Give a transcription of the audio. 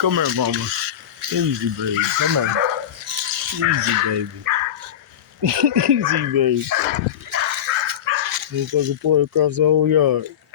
Come here, mama. Easy, baby. Come on. Easy, baby. Easy, baby. Motherfucker poured across the whole yard.